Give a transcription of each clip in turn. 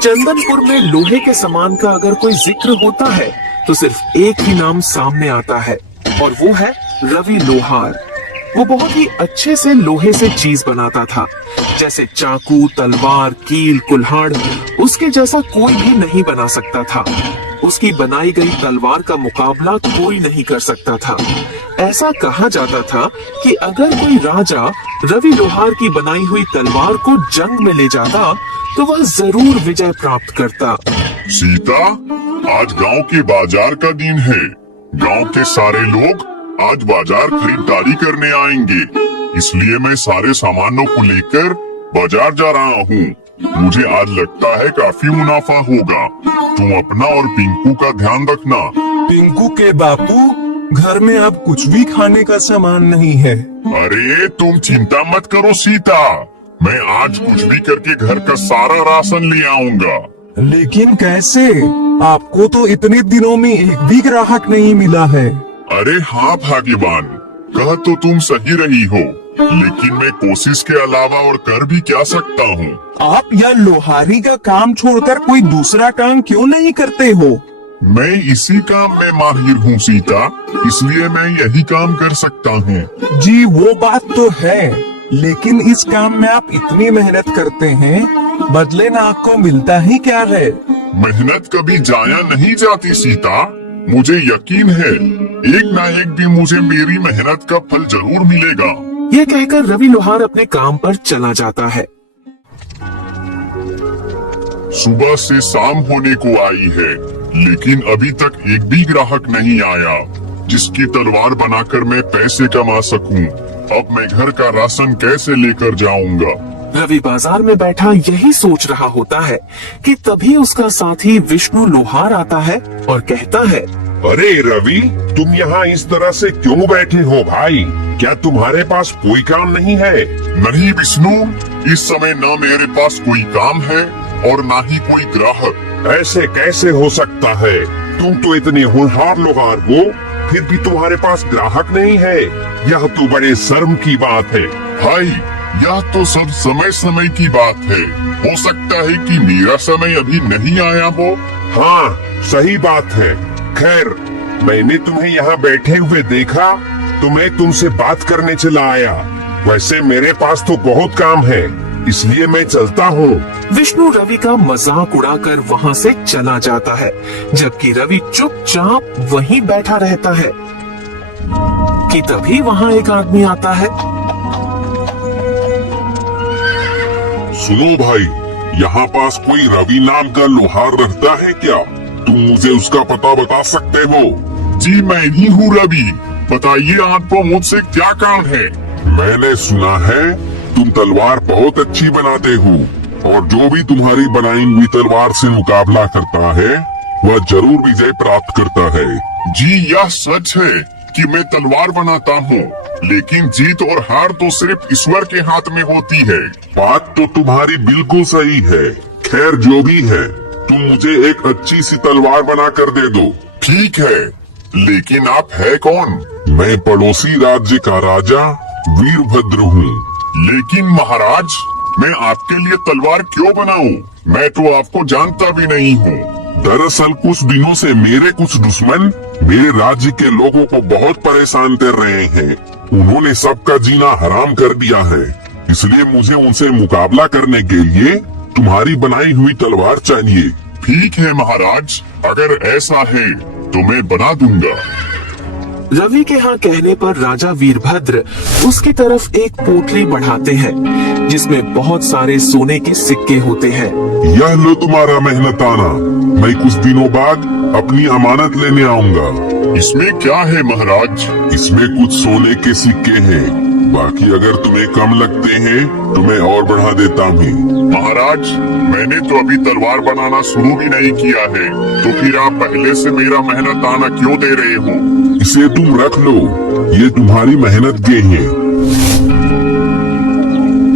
चंदनपुर में लोहे के सामान का अगर कोई जिक्र होता है तो सिर्फ एक ही नाम सामने आता है और वो है रवि लोहार। वो बहुत ही अच्छे से लोहे से चीज बनाता था, जैसे चाकू, तलवार, कील, कुल्हाड़। उसके जैसा कोई भी नहीं बना सकता था। उसकी बनाई गई तलवार का मुकाबला कोई नहीं कर सकता था। ऐसा कहा जाता था कि अगर कोई राजा रवि लोहार की बनाई हुई तलवार को जंग में ले जाता तो वह जरूर विजय प्राप्त करता। सीता, आज गांव के बाजार का दिन है। गांव के सारे लोग आज बाजार खरीदारी करने आएंगे, इसलिए मैं सारे सामानों को लेकर बाजार जा रहा हूँ। मुझे आज लगता है काफी मुनाफा होगा। तुम अपना और पिंकू का ध्यान रखना। पिंकू के बापू, घर में अब कुछ भी खाने का सामान नहीं है। अरे तुम चिंता मत करो सीता, मैं आज कुछ भी करके घर का सारा राशन ले आऊंगा। लेकिन कैसे? आपको तो इतने दिनों में एक भी ग्राहक नहीं मिला है। अरे हाँ भाग्यवान, कह तो तुम सही रही हो, लेकिन मैं कोशिश के अलावा और कर भी क्या सकता हूँ। आप यह लोहारी का काम छोड़कर कोई दूसरा काम क्यों नहीं करते हो? मैं इसी काम में माहिर हूँ सीता, इसलिए मैं यही काम कर सकता हूँ। जी वो बात तो है, लेकिन इस काम में आप इतनी मेहनत करते हैं, बदले ना आपको मिलता ही क्या है? मेहनत कभी जाया नहीं जाती सीता, मुझे यकीन है एक ना एक दिन मुझे मेरी मेहनत का फल जरूर मिलेगा। ये कहकर रवि लोहार अपने काम पर चला जाता है। सुबह से शाम होने को आई है, लेकिन अभी तक एक भी ग्राहक नहीं आया जिसकी तलवार बनाकर मैं पैसे कमा सकूं। अब मैं घर का राशन कैसे लेकर जाऊंगा? रवि बाजार में बैठा यही सोच रहा होता है कि तभी उसका साथी विष्णु लोहार आता है और कहता है, अरे रवि, तुम यहाँ इस तरह से क्यों बैठे हो भाई? क्या तुम्हारे पास कोई काम नहीं है? नहीं विष्णु, इस समय न मेरे पास कोई काम है और न ही कोई ग्राहक। ऐसे कैसे हो सकता है? तुम तो इतने होनहार लोहार हो, फिर भी तुम्हारे पास ग्राहक नहीं है। यह तो बड़े शर्म की बात है। भाई, यह तो सब समय समय की बात है। हो सकता है कि मेरा समय अभी नहीं आया हो। हाँ, सही बात है। खैर, मैंने तुम्हें यहाँ बैठे हुए देखा तो मैं तुमसे बात करने चला आया। वैसे मेरे पास तो बहुत काम है, इसलिए मैं चलता हूँ। विष्णु रवि का मजाक उड़ाकर वहाँ से चला जाता है, जबकि रवि चुपचाप वहीं बैठा रहता है कि तभी वहाँ एक आदमी आता है। सुनो भाई, यहाँ पास कोई रवि नाम का लोहार रहता है क्या? तुम मुझे उसका पता बता सकते हो? जी मैं ही हूँ रवि, बताइए आपको मुझसे क्या काम है? मैंने सुना है तुम तलवार बहुत अच्छी बनाते हो और जो भी तुम्हारी बनाई हुई तलवार से मुकाबला करता है वह जरूर विजय प्राप्त करता है। जी यह सच है कि मैं तलवार बनाता हूँ, लेकिन जीत और हार तो सिर्फ ईश्वर के हाथ में होती है। बात तो तुम्हारी बिल्कुल सही है। खैर जो भी है, तुम मुझे एक अच्छी सी तलवार बना कर दे दो। ठीक है, लेकिन आप है कौन? मैं पड़ोसी राज्य का राजा वीरभद्र हूँ। लेकिन महाराज, मैं आपके लिए तलवार क्यों बनाऊं? मैं तो आपको जानता भी नहीं हूँ। दरअसल कुछ दिनों से मेरे कुछ दुश्मन मेरे राज्य के लोगों को बहुत परेशान कर रहे हैं। उन्होंने सबका जीना हराम कर दिया है, इसलिए मुझे उनसे मुकाबला करने के लिए तुम्हारी बनाई हुई तलवार चाहिए। ठीक है महाराज, अगर ऐसा है तो मैं बना दूंगा। रवि के हाँ कहने पर राजा वीरभद्र उसकी तरफ एक पोटली बढ़ाते हैं, जिसमें बहुत सारे सोने के सिक्के होते हैं। यह लो तुम्हारा मेहनताना, मैं कुछ दिनों बाद अपनी अमानत लेने आऊंगा। इसमें क्या है महाराज? इसमें कुछ सोने के सिक्के हैं, बाकी अगर तुम्हें कम लगते हैं तो मैं और बढ़ा देता हूँ। महाराज, मैंने तो अभी तलवार बनाना शुरू भी नहीं किया है, तो फिर आप पहले से मेरा मेहनताना क्यों दे रहे हो? इसे तुम रख लो, ये तुम्हारी मेहनत के हैं।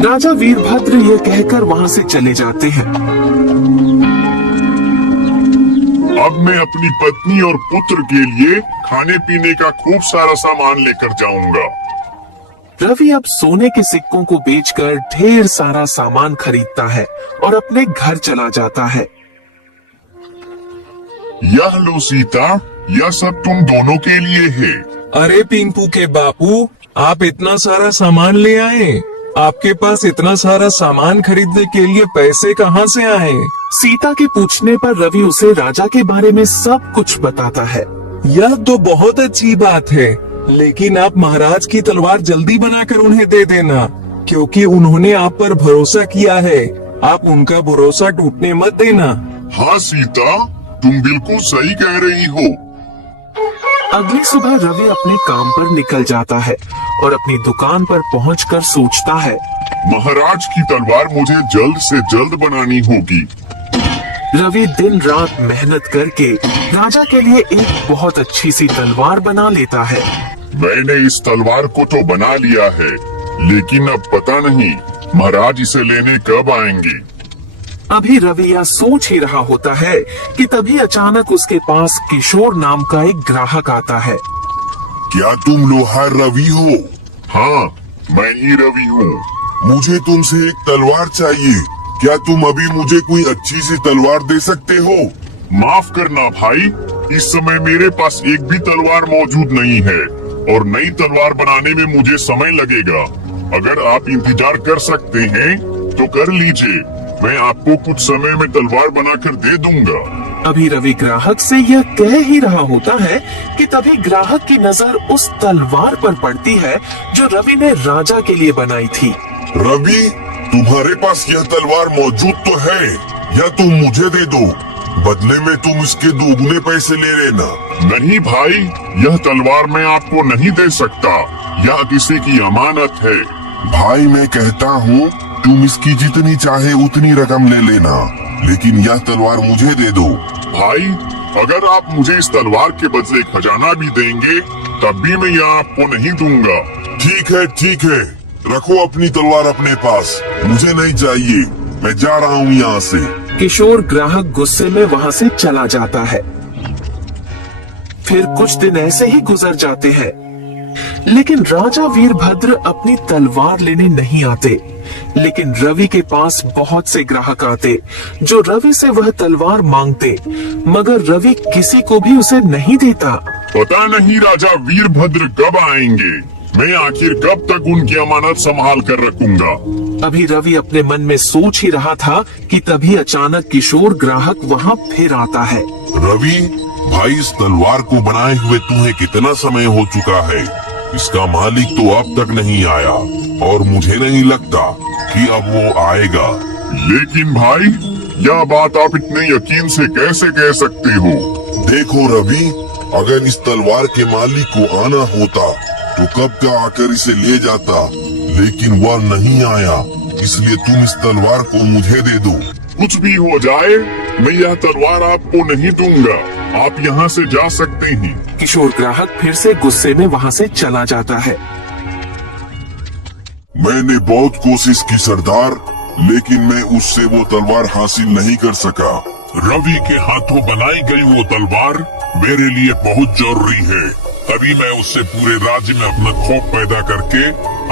राजा वीरभद्र ये कहकर वहाँ से चले जाते हैं। अब मैं अपनी पत्नी और पुत्र के लिए खाने पीने का खूब सारा सामान लेकर जाऊंगा। रवि अब सोने के सिक्कों को बेचकर ढेर सारा सामान खरीदता है और अपने घर चला जाता है। यह लो सीता, यह सब तुम दोनों के लिए है। अरे पिंकू के बापू, आप इतना सारा सामान ले आए? आपके पास इतना सारा सामान खरीदने के लिए पैसे कहाँ से आए? सीता के पूछने पर रवि उसे राजा के बारे में सब कुछ बताता है। यह तो बहुत अच्छी बात है, लेकिन आप महाराज की तलवार जल्दी बनाकर उन्हें दे देना, क्योंकि उन्होंने आप पर भरोसा किया है। आप उनका भरोसा टूटने मत देना। हाँ सीता, तुम बिल्कुल सही कह रही हो। अगली सुबह रवि अपने काम पर निकल जाता है और अपनी दुकान पर पहुंचकर सोचता है, महाराज की तलवार मुझे जल्द से जल्द बनानी होगी। रवि दिन रात मेहनत करके राजा के लिए एक बहुत अच्छी सी तलवार बना लेता है। मैंने इस तलवार को तो बना लिया है, लेकिन अब पता नहीं महाराज इसे लेने कब आएंगे। अभी रवि यह सोच ही रहा होता है कि तभी अचानक उसके पास किशोर नाम का एक ग्राहक आता है। क्या तुम लोहार रवि हो? हाँ, मैं ही रवि हूँ। मुझे तुमसे एक तलवार चाहिए। क्या तुम अभी मुझे कोई अच्छी सी तलवार दे सकते हो? माफ करना भाई, इस समय मेरे पास एक भी तलवार मौजूद नहीं है और नई तलवार बनाने में मुझे समय लगेगा। अगर आप इंतजार कर सकते हैं तो कर लीजिए, मैं आपको कुछ समय में तलवार बनाकर दे दूंगा। अभी रवि ग्राहक से यह कह ही रहा होता है कि तभी ग्राहक की नजर उस तलवार पर पड़ती है जो रवि ने राजा के लिए बनाई थी। रवि, तुम्हारे पास यह तलवार मौजूद तो है, या तुम मुझे दे दो, बदले में तुम इसके दोगुने पैसे ले लेना। नहीं भाई, यह तलवार मैं आपको नहीं दे सकता, यह किसी की अमानत है। भाई मैं कहता हूँ तुम इसकी जितनी चाहे उतनी रकम ले लेना, लेकिन यह तलवार मुझे दे दो। भाई, अगर आप मुझे इस तलवार के बदले खजाना भी देंगे तब भी मैं यह आपको नहीं दूंगा। ठीक है, रखो अपनी तलवार अपने पास, मुझे नहीं चाहिए, मैं जा रहा हूँ यहाँ से। किशोर ग्राहक गुस्से में वहाँ से चला जाता है। फिर कुछ दिन ऐसे ही गुजर जाते हैं, लेकिन राजा वीरभद्र अपनी तलवार लेने नहीं आते। लेकिन रवि के पास बहुत से ग्राहक आते जो रवि से वह तलवार मांगते, मगर रवि किसी को भी उसे नहीं देता। पता नहीं राजा वीरभद्र कब आएंगे, मैं आखिर कब तक उनकी अमानत संभाल कर रखूंगा। अभी रवि अपने मन में सोच ही रहा था कि तभी अचानक किशोर ग्राहक वहाँ फिर आता है। रवि भाई, इस तलवार को बनाए हुए तुम्हें कितना समय हो चुका है? इसका मालिक तो अब तक नहीं आया और मुझे नहीं लगता कि अब वो आएगा। लेकिन भाई, यह बात आप इतने यकीन से कैसे कह सकते हो? देखो रवि, अगर इस तलवार के मालिक को आना होता तो कब का आकर इसे ले जाता, लेकिन वह नहीं आया, इसलिए तुम इस तलवार को मुझे दे दो। कुछ भी हो जाए, मैं यह तलवार आपको नहीं दूंगा, आप यहाँ से जा सकते हैं। किशोर ग्राहक फिर से गुस्से में वहाँ से चला जाता है। मैंने बहुत कोशिश की सरदार, लेकिन मैं उससे वो तलवार हासिल नहीं कर सका। रवि के हाथों बनाई गई वो तलवार मेरे लिए बहुत जरूरी है, तभी मैं उससे पूरे राज्य में अपना खौफ पैदा करके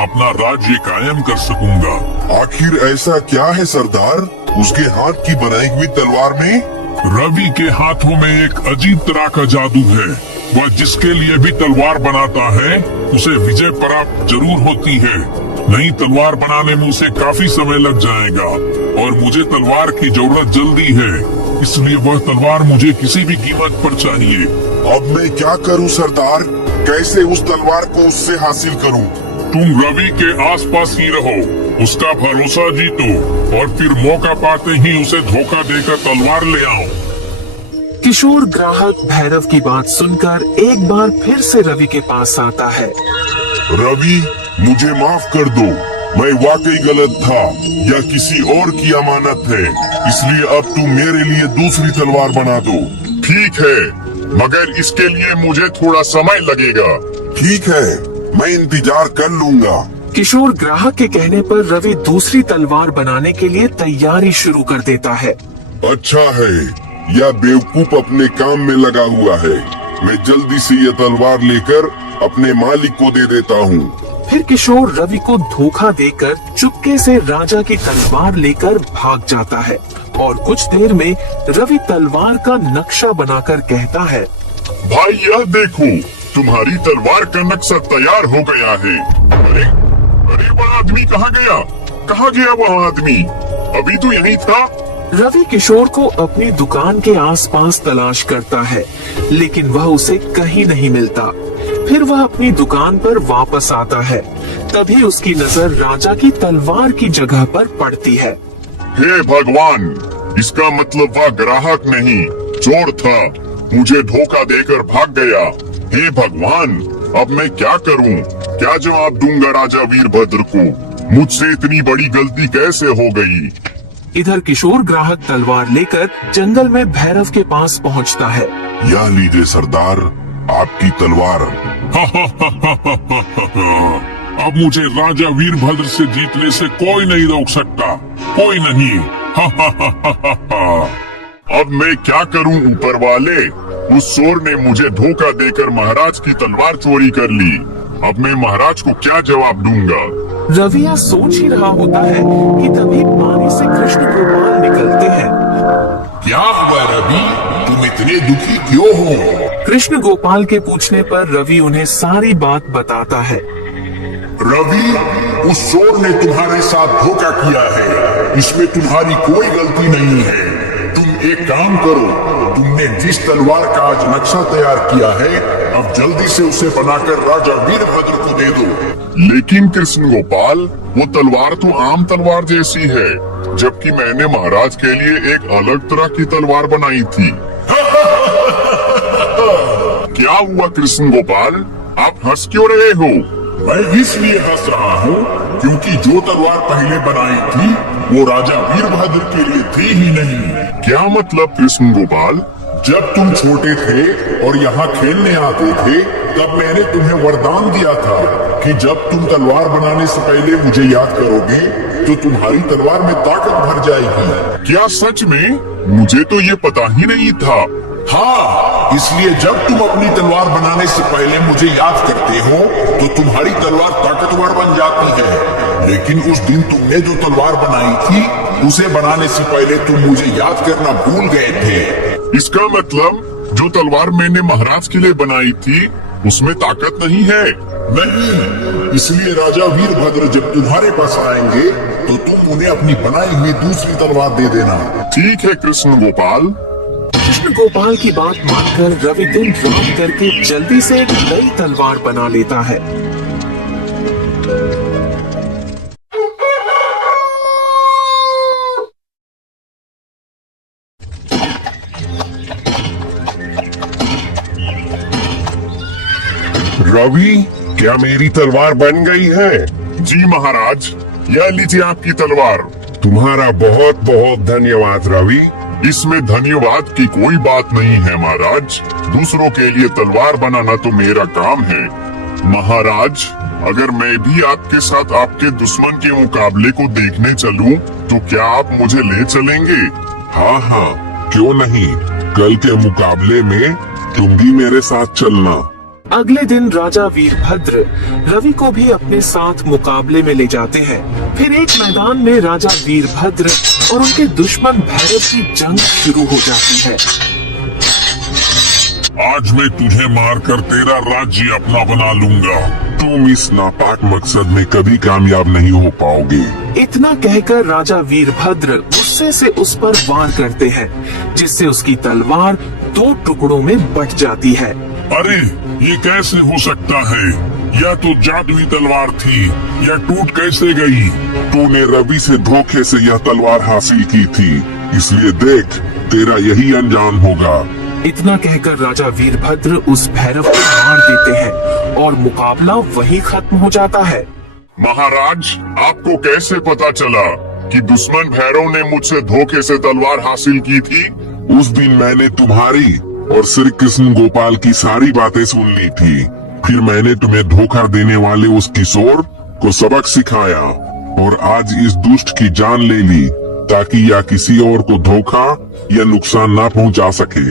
अपना राज्य कायम कर सकूंगा। आखिर ऐसा क्या है सरदार उसके हाथ की बनाई हुई तलवार में? रवि के हाथों में एक अजीब तरह का जादू है। वह जिसके लिए भी तलवार बनाता है उसे विजय प्राप्त जरूर होती है। नई तलवार बनाने में उसे काफी समय लग जाएगा और मुझे तलवार की जरूरत जल्दी है, इसलिए वह तलवार मुझे किसी भी कीमत पर चाहिए। अब मैं क्या करूं सरदार? कैसे उस तलवार को उससे हासिल करूं? तुम रवि के आसपास ही रहो, उसका भरोसा जीतो और फिर मौका पाते ही उसे धोखा देकर तलवार ले आओ। किशोर ग्राहक भैरव की बात सुनकर एक बार फिर से रवि के पास आता है। रवि, मुझे माफ कर दो, मैं वाकई गलत था, यह किसी और की अमानत है, इसलिए अब तुम मेरे लिए दूसरी तलवार बना दो। ठीक है, मगर इसके लिए मुझे थोड़ा समय लगेगा। ठीक है, मैं इंतजार कर लूंगा। किशोर ग्राहक के कहने पर रवि दूसरी तलवार बनाने के लिए तैयारी शुरू कर देता है। अच्छा है, यह बेवकूफ अपने काम में लगा हुआ है, मैं जल्दी से यह तलवार लेकर अपने मालिक को दे देता हूँ, फिर किशोर रवि को धोखा देकर चुपके से राजा की तलवार लेकर भाग जाता है और कुछ देर में रवि तलवार का नक्शा बनाकर कहता है, भाई यह देखो, तुम्हारी तलवार का नक्शा तैयार हो गया है। अरे अरे वह आदमी कहाँ गया? कहाँ गया वह आदमी? अभी तो यहीं था। रवि किशोर को अपनी दुकान के आसपास तलाश करता है, लेकिन वह उसे कहीं नहीं मिलता। फिर वह अपनी दुकान पर वापस आता है। तभी उसकी नजर राजा की तलवार की जगह पर पड़ती है। हे भगवान, इसका मतलब वह ग्राहक नहीं, चोर था। मुझे धोखा देकर भाग गया। हे भगवान, अब मैं क्या करूं? क्या जवाब दूंगा राजा वीरभद्र को? मुझसे इतनी बड़ी गलती कैसे हो गई? इधर किशोर ग्राहक तलवार लेकर जंगल में भैरव के पास पहुंचता है। यह लीजिए सरदार, आपकी तलवार। अब मुझे राजा वीरभद्र से जीतने से कोई नहीं रोक सकता, कोई नहीं। अब मैं क्या करूं ऊपर वाले? उस चोर ने मुझे धोखा देकर महाराज की तलवार चोरी कर ली। अब मैं महाराज को क्या जवाब दूंगा? रवि यह सोच ही रहा होता है कि तभी पानी से कृष्ण गोपाल निकलते हैं। क्या हुआ रवि, तुम इतने दुखी क्यों हो? कृष्ण गोपाल के पूछने पर रवि उन्हें सारी बात बताता है। रवि, उस चोर ने तुम्हारे साथ धोखा किया है। इसमें तुम्हारी कोई गलती नहीं है। तुम एक काम करो, तुमने जिस तलवार का आज नक्शा तैयार किया है, अब जल्दी से उसे बनाकर राजा वीरभद्र को दे दो। लेकिन कृष्ण गोपाल, वो तलवार तो आम तलवार जैसी है, जबकि मैंने महाराज के लिए एक अलग तरह की तलवार बनाई थी। क्या हुआ कृष्ण गोपाल, आप हंस क्यों रहे हो? मैं इसलिए हंस रहा हूँ क्योंकि जो तलवार पहले बनाई थी वो राजा वीरभद्र के लिए थी ही नहीं। क्या मतलब कृष्ण गोपाल? जब तुम छोटे थे और यहाँ खेलने आते थे, तब मैंने तुम्हें वरदान दिया था कि जब तुम तलवार बनाने से पहले मुझे याद करोगे तो तुम्हारी तलवार में ताकत भर जाएगी। क्या सच में? मुझे तो ये पता ही नहीं था। हाँ, इसलिए जब तुम अपनी तलवार बनाने से पहले मुझे याद करते हो तो तुम्हारी तलवार ताकतवर बन जाती है। लेकिन उस दिन तुमने जो तलवार बनाई थी, उसे बनाने से पहले तुम मुझे याद करना भूल गए थे। इसका मतलब जो तलवार मैंने महाराज के लिए बनाई थी उसमें ताकत नहीं है? नहीं, इसलिए राजा वीरभद्र जब तुम्हारे पास आएंगे तो तुम उन्हें अपनी बनाई हुई दूसरी तलवार दे देना। ठीक है कृष्ण गोपाल। कृष्ण गोपाल की बात मानकर रवि दिन रात करके जल्दी से एक नई तलवार बना लेता है। रवि, क्या मेरी तलवार बन गई है? जी महाराज, यह लीजिए आपकी तलवार। तुम्हारा बहुत बहुत धन्यवाद रवि। इसमें धन्यवाद की कोई बात नहीं है महाराज। दूसरों के लिए तलवार बनाना तो मेरा काम है। महाराज, अगर मैं भी आपके साथ आपके दुश्मन के मुकाबले को देखने चलूं, तो क्या आप मुझे ले चलेंगे? हाँ हाँ, क्यों नहीं। कल के मुकाबले में तुम भी मेरे साथ चलना। अगले दिन राजा वीरभद्र रवि को भी अपने साथ मुकाबले में ले जाते हैं। फिर एक मैदान में राजा वीरभद्र और उनके दुश्मन भैरव की जंग शुरू हो जाती है। आज मैं तुझे मारकर तेरा राज्य अपना बना लूंगा। तुम इस नापाक मकसद में कभी कामयाब नहीं हो पाओगे। इतना कहकर राजा वीरभद्र गुस्से से उस पर वार करते हैं, जिससे उसकी तलवार 2 टुकड़ों में बट जाती है। अरे ये कैसे हो सकता है? यह तो जादुई तलवार थी, यह टूट कैसे गई? तूने रवि से धोखे से यह तलवार हासिल की थी, इसलिए देख तेरा यही अंजाम होगा। इतना कहकर राजा वीरभद्र उस भैरव को मार देते हैं और मुकाबला वहीं खत्म हो जाता है। महाराज, आपको कैसे पता चला कि दुश्मन भैरव ने मुझसे धोखे से तलवार हासिल की थी? उस दिन मैंने तुम्हारी और श्री कृष्ण गोपाल की सारी बातें सुन ली थी। फिर मैंने तुम्हें धोखा देने वाले उस किशोर को सबक सिखाया और आज इस दुष्ट की जान ले ली, ताकि यह किसी और को धोखा या नुकसान ना पहुंचा सके।